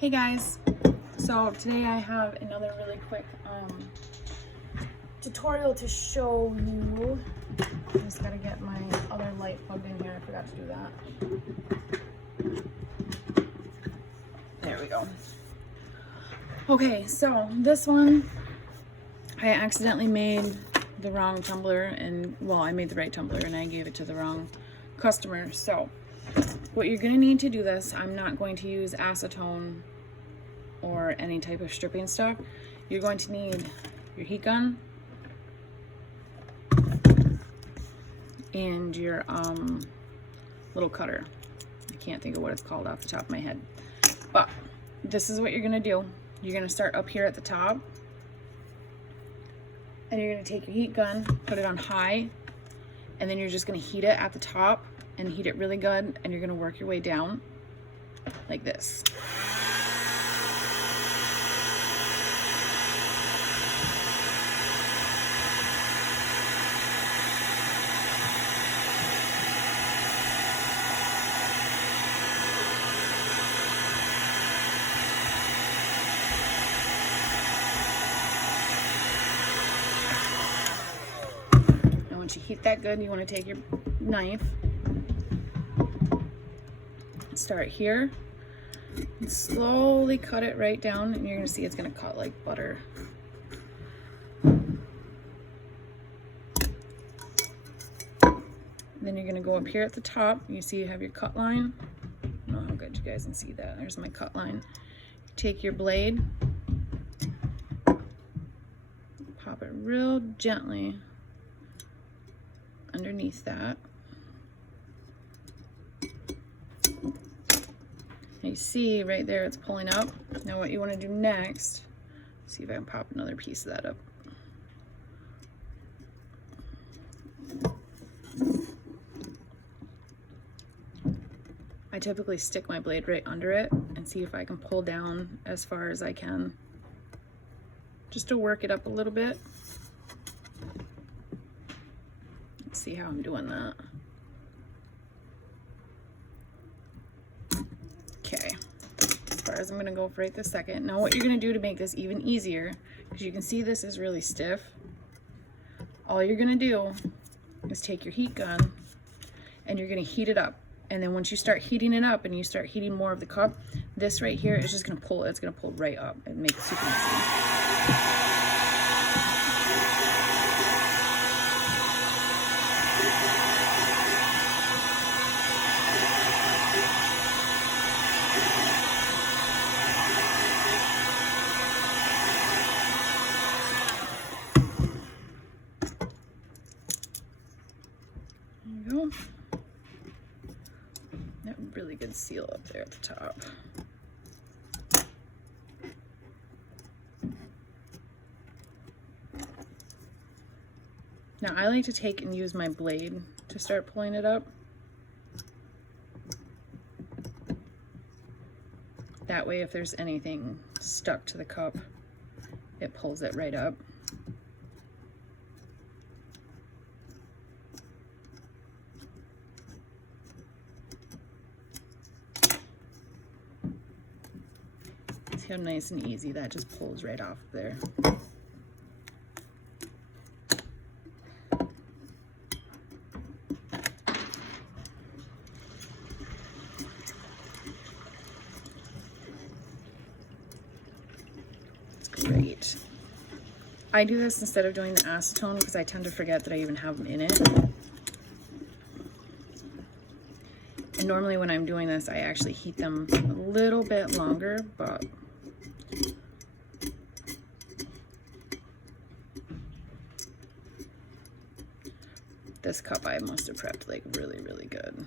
Hey guys, so today I have another really quick tutorial to show you. I just gotta get my other light plugged in here. I forgot to do that. There we go. Okay, so this one I accidentally made the wrong tumbler, and well, I made the right tumbler and I gave it to the wrong customer. So what you're going to need to do this, I'm not going to use acetone or any type of stripping stuff. You're going to need your heat gun and your little cutter. I can't think of what it's called off the top of my head. But this is what you're going to do. You're going to start up here at the top, and you're going to take your heat gun, put it on high, and then you're just going to heat it at the top and heat it really good, and you're going to work your way down like this. And once you heat that good, you want to take your knife, start here, and slowly cut it right down, and you're going to see it's going to cut like butter. Then you're going to go up here at the top. You see you have your cut line. I don't know how good you guys can see that. There's my cut line. Take your blade, pop it real gently underneath that. And you see right there it's pulling up. Now what you want to do next, see if I can pop another piece of that up. I typically stick my blade right under it and see if I can pull down as far as I can, just to work it up a little bit. Let's see how I'm doing that. Okay, as far as I'm gonna go for right this second. Now what you're gonna do to make this even easier, because you can see this is really stiff, all you're gonna do is take your heat gun and you're gonna heat it up. And then once you start heating it up and you start heating more of the cup, this right here is just gonna pull, it's gonna pull right up and make it super easy. There you go. That really good seal up there at the top. Now I like to take and use my blade to start pulling it up. That way if there's anything stuck to the cup, it pulls it right up. See how nice and easy that just pulls right off there. It's great. I do this instead of doing the acetone because I tend to forget that I even have them in it. And normally when I'm doing this, I actually heat them a little bit longer, but this cup I must have prepped like really, really good.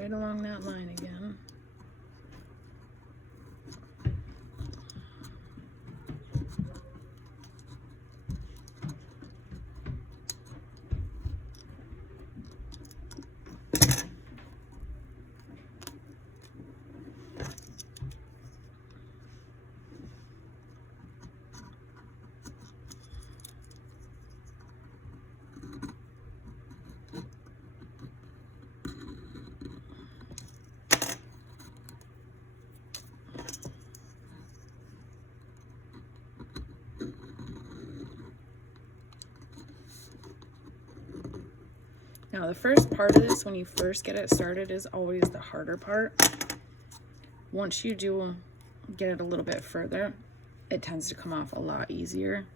right along that line again. Now the first part of this, when you first get it started, is always the harder part. Once you do get it a little bit further, it tends to come off a lot easier.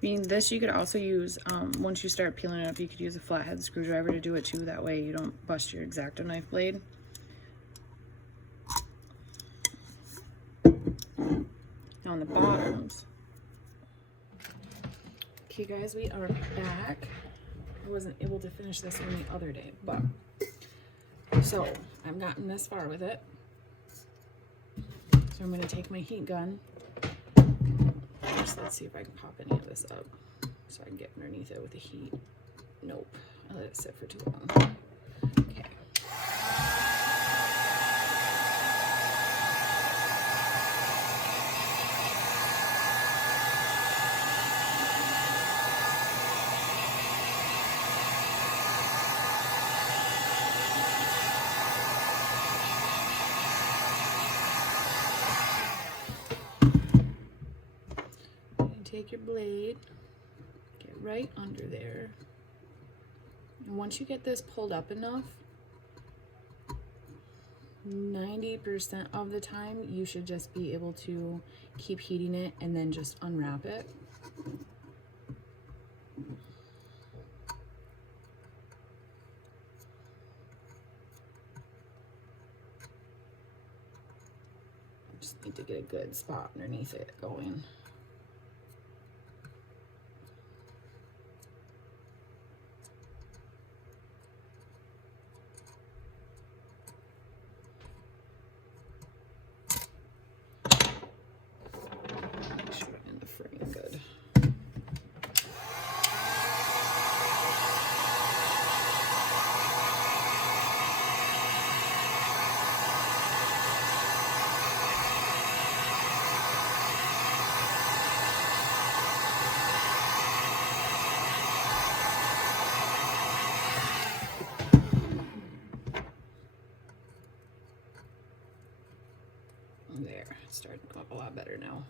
I mean, this you could also use, once you start peeling it up, you could use a flathead screwdriver to do it too. That way you don't bust your Exacto knife blade. Now on the bottoms. Okay guys, we are back. I wasn't able to finish this one the other day, but so I've gotten this far with it. So I'm going to take my heat gun. Let's see if I can pop any of this up so I can get underneath it with the heat. Nope, I let it sit for too long. Okay. Take your blade, get right under there, and once you get this pulled up enough, 90% of the time you should just be able to keep heating it and then just unwrap it. I just need to get a good spot underneath it going. There, it's starting to come up a lot better now.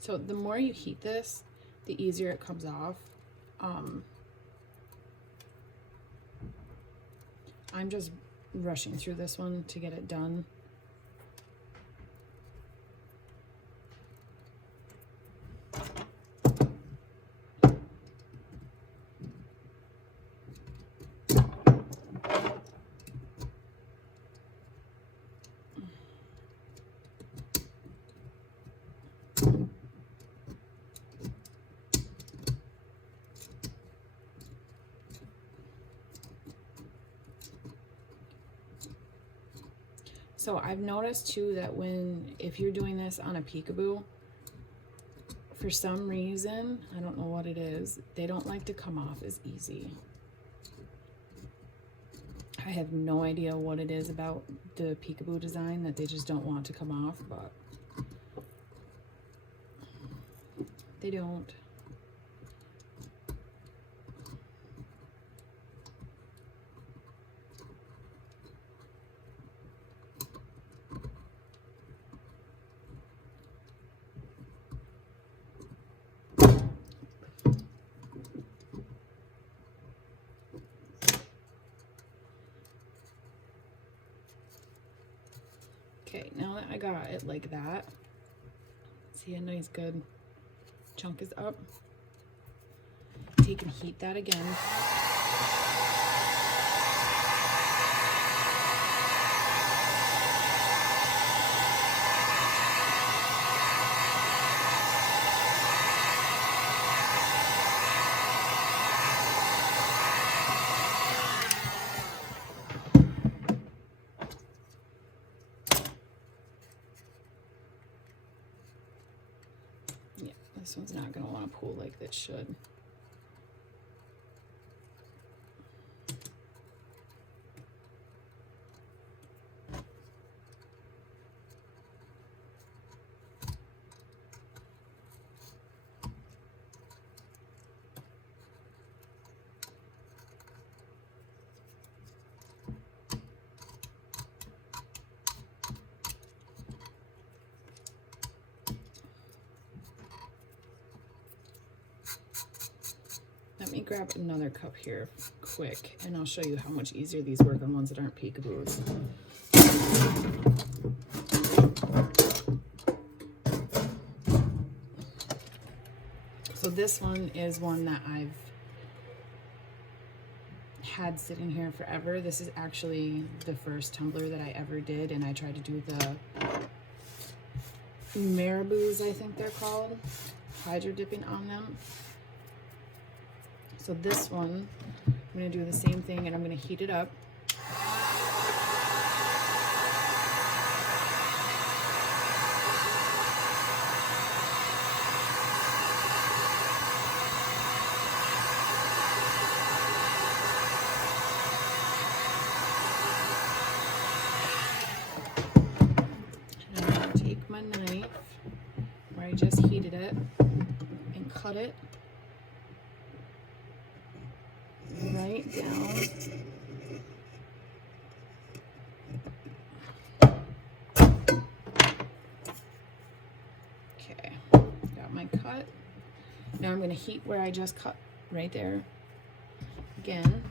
So the more you heat this, the easier it comes off. I'm just rushing through this one to get it done. So I've noticed too that if you're doing this on a peekaboo, for some reason, I don't know what it is, they don't like to come off as easy. I have no idea what it is about the peekaboo design that they just don't want to come off, but they don't. Okay, now that I got it like that, see a nice good chunk is up. Take and heat that again. Yeah, this one's not going to want to pull like it should. Let me grab another cup here quick, and I'll show you how much easier these work on ones that aren't peekaboos. So this one is one that I've had sitting here forever. This is actually the first tumbler that I ever did, and I tried to do the marabous, I think they're called, hydro dipping on them. So this one, I'm going to do the same thing, and I'm going to heat it up. And I'm going to take my knife, where I just heated it, and cut it right down. Okay, got my cut. Now I'm going to heat where I just cut right there again.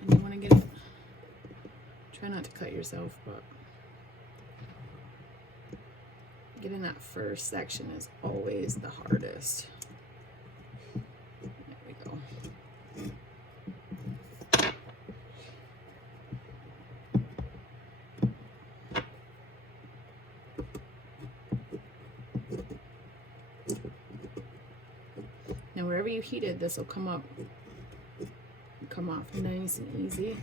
And you want to get it, try not to cut yourself, but getting that first section is always the hardest. There we go. Now wherever you heated, this will come off nice and easy.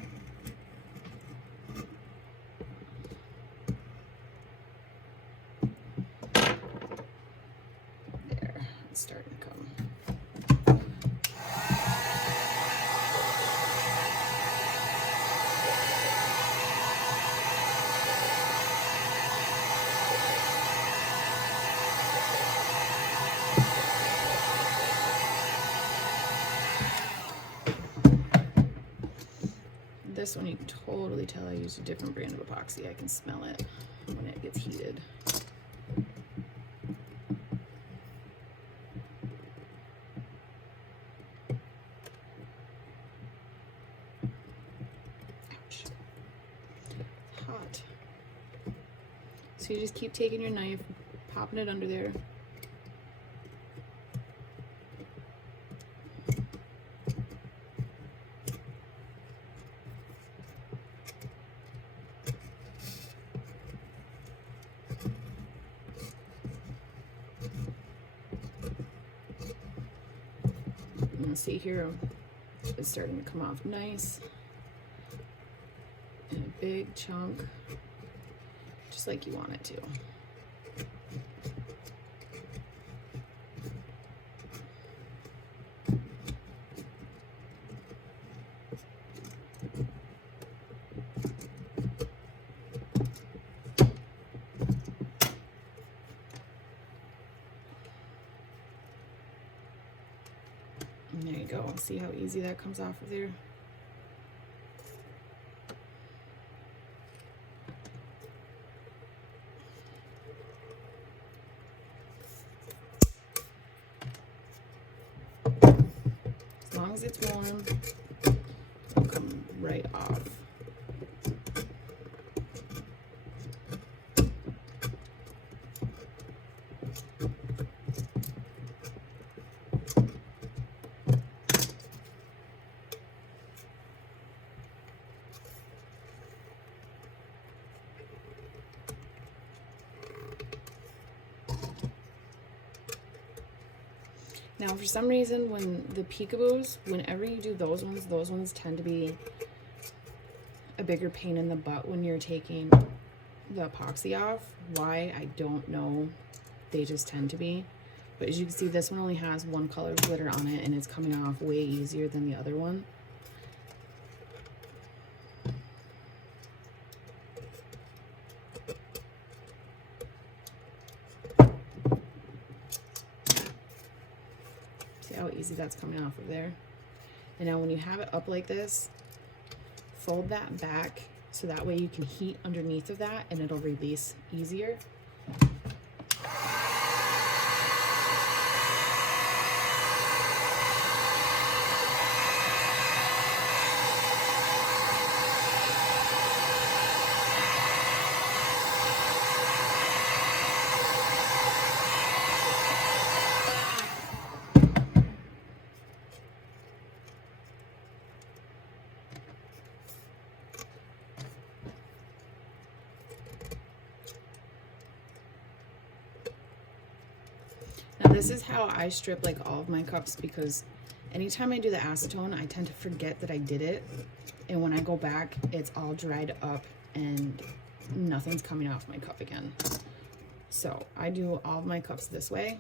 There, it's starting to come. This one you can totally tell I used a different brand of epoxy. I can smell it when it gets heated. Ouch. Hot. So you just keep taking your knife, popping it under there. See here, it's starting to come off nice in a big chunk, just like you want it to. see how easy that comes off of there? As long as it's warm, it'll come right off. Now, for some reason, when the peekaboos, whenever you do those ones tend to be a bigger pain in the butt when you're taking the epoxy off. Why, I don't know. They just tend to be. But as you can see, this one only has one color glitter on it, and it's coming off way easier than the other one. How easy that's coming off of there. And now when you have it up like this, fold that back so that way you can heat underneath of that and it'll release easier. Now this is how I strip like all of my cups, because anytime I do the acetone, I tend to forget that I did it. And when I go back, it's all dried up and nothing's coming off my cup again. So I do all of my cups this way.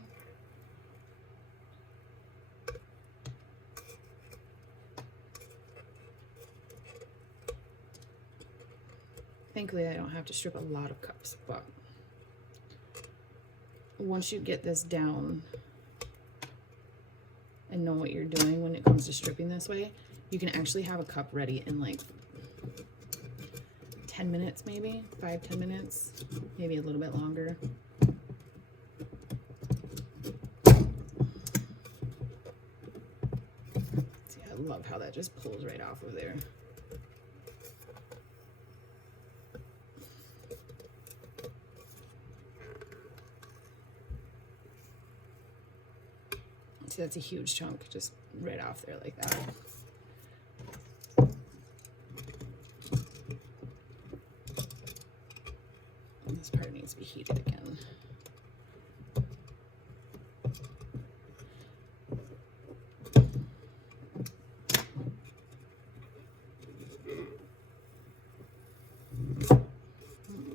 Thankfully, I don't have to strip a lot of cups, but once you get this down and know what you're doing when it comes to stripping this way, you can actually have a cup ready in like 10 minutes, maybe 5-10 minutes, maybe a little bit longer. See, I love how that just pulls right off of there. See, that's a huge chunk just right off there like that. And this part needs to be heated again.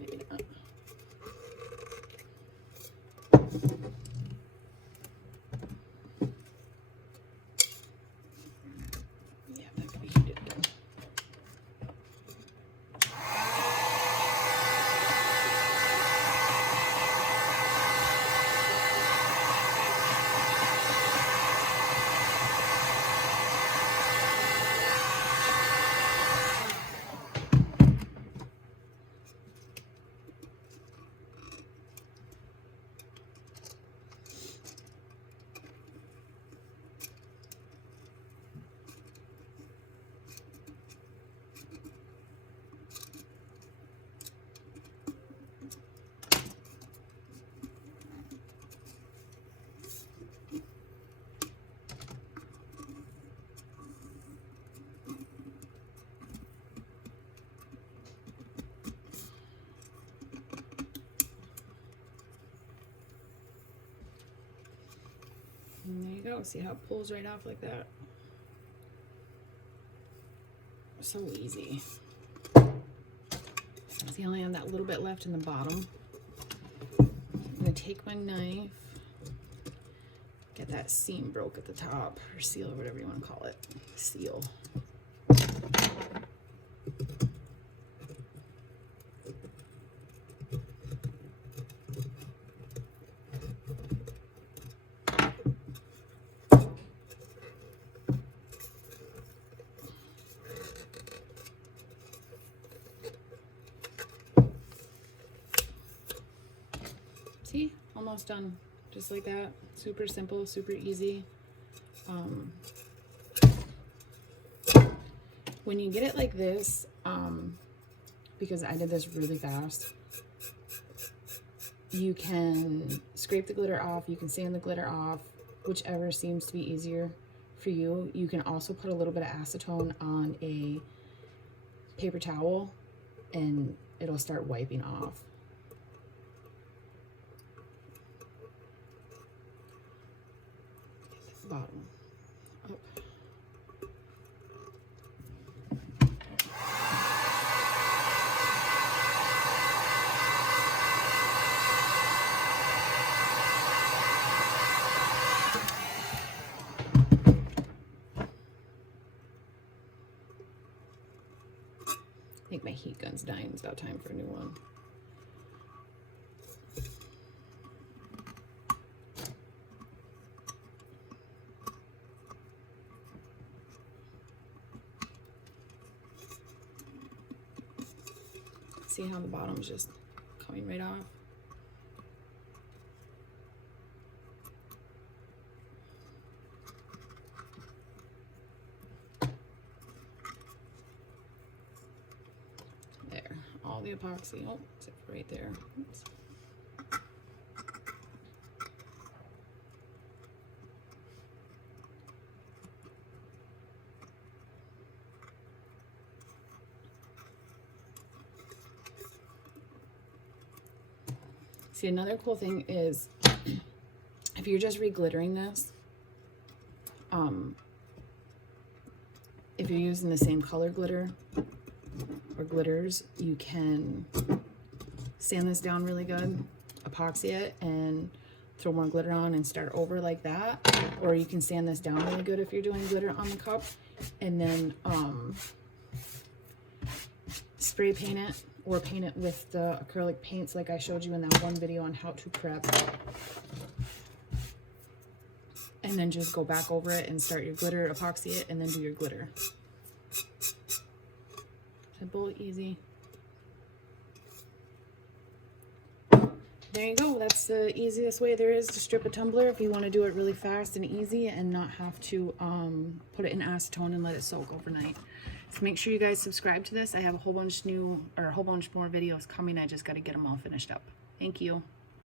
Maybe not. And there you go. See how it pulls right off like that? So easy. See, I only have that little bit left in the bottom. I'm going to take my knife, get that seam broke at the top, or seal, or whatever you want to call it. Seal. almost done. Just like that. Super simple, super easy. When you get it like this, because I did this really fast, you can scrape the glitter off, you can sand the glitter off, whichever seems to be easier for you. You can also put a little bit of acetone on a paper towel and it'll start wiping off. Bottom up. I think my heat gun's dying. It's about time for a new one. See how the bottom's just coming right off? There, all the epoxy. Oh, except for right there. Oops. See, another cool thing is if you're just re-glittering this, if you're using the same color glitter or glitters, you can sand this down really good, epoxy it, and throw more glitter on and start over like that. Or you can sand this down really good if you're doing glitter on the cup, and then spray paint it or paint it with the acrylic paints like I showed you in that one video on how to prep. And then just go back over it and start your glitter, epoxy it, and then do your glitter. Simple, easy. There you go. That's the easiest way there is to strip a tumbler if you want to do it really fast and easy and not have to put it in acetone and let it soak overnight. So make sure you guys subscribe to this. I have a whole bunch more videos coming. I just got to get them all finished up. Thank you.